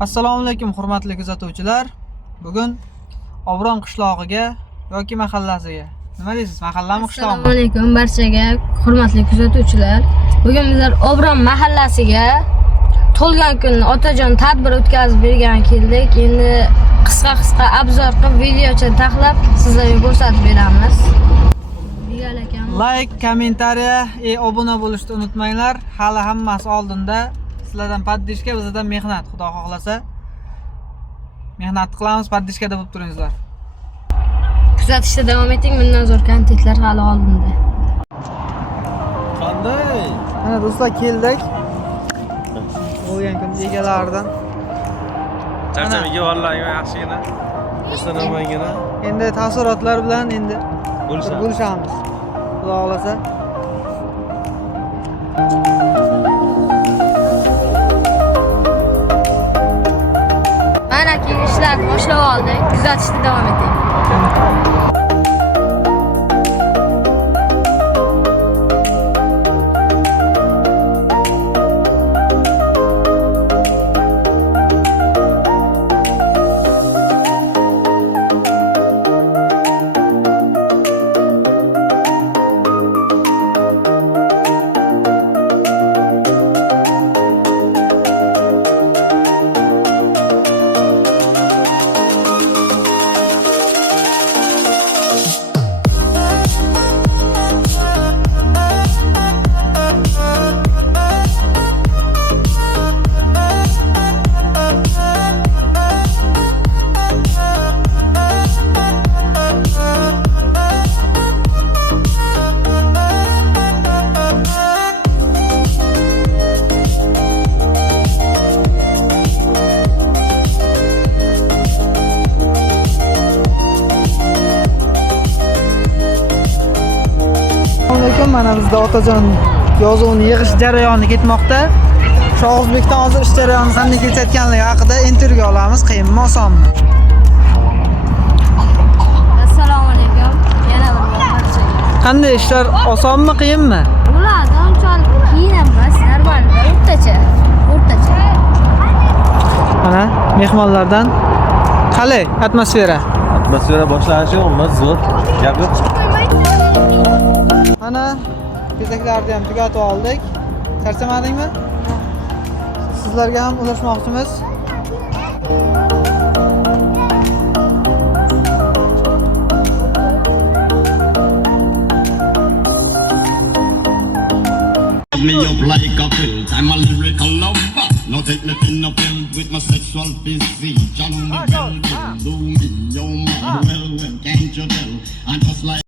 Assalomu alaykum hurmatli kuzatuvchilar. Bugun Obron qishlog'iga yoki mahallasiga. Nima deysiz? Mahallami, qishloqmi? Assalomu alaykum barchaga hurmatli kuzatuvchilar. Bugun bizlar Obron mahallasiga to'lgan kunni otajon tadbir o'tkazib bergan keldik. Endi qisqa obzor qilib videocha taxlab sizlarga ko'rsatib beramiz. Like, kommentariya, obuna bo'lishni unutmanglar. Hali hammasi oldinda. Sizlardan paddishka, bizdan mehnat, xudo xohlasa. Mehnat qilamiz, paddishkada bo'lib turingizlar. Kuzatishda davom eting, bundan zo'r kontentlar hali oldinda. Qanday? Mana do'stlar keldik. Bo'lgan kun egalaridan. Charchamiga vallahi yaxshigina. Eslanammagina. Endi taassurotlar bilan endi bo'lishamiz. Xudo xohlasa. Mana keyin ishlarni boshlab oldik. Kuzatishda davom eting. Mana bizda otajon yozuvni yig'ish jarayoni ketmoqda. Shu O'zbekiston hozir ish jarayoni qanday ketayotganligi haqida intervyu olamiz. Qiyinmi, osonmi? Assalomu alaykum. Yana bir barchaga. Qanday ishlar, osonmi, qiyinmi? Bo'ladi, unchalik qiyin emas, normal, o'rtacha. Mana mehmonlardan qalay atmosfera? Atmosfera boshlanishi emas, zo'r. Gapi. Mana bezaklarni ham tugatib oldik. Charchamadingmi? Sizlarga ham ulashmoqchimiz. Me up like a pill, I'm a lyrical lover. Now take me thin up with my sexual physique. You know me well, do me, yo man, well, can't you tell? I'm just like